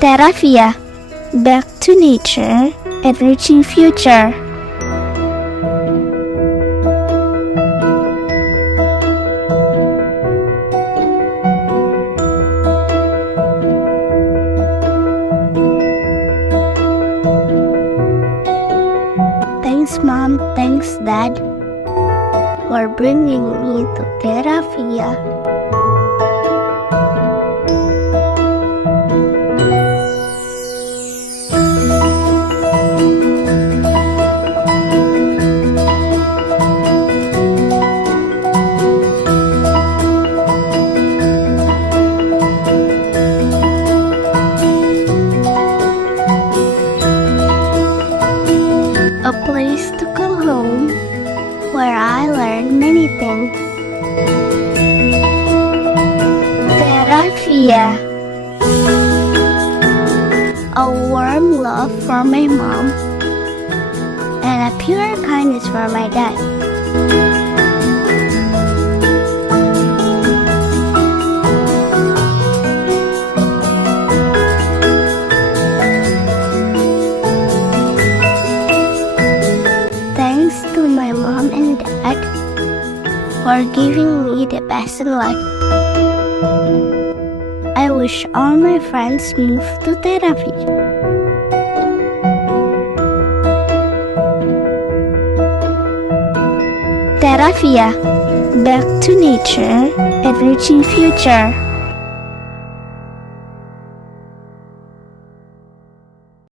Terravia, back to nature, enriching future. Thanks Mom, thanks Dad for bringing me to Terravia. A place to come home where I learn many things. Terravia, a warm love for my mom and a pure kindness for my dad. Thanks to my mom and dad for giving me the best in life. I wish all my friends move to Terravia. Terravia, back to nature, enriching future.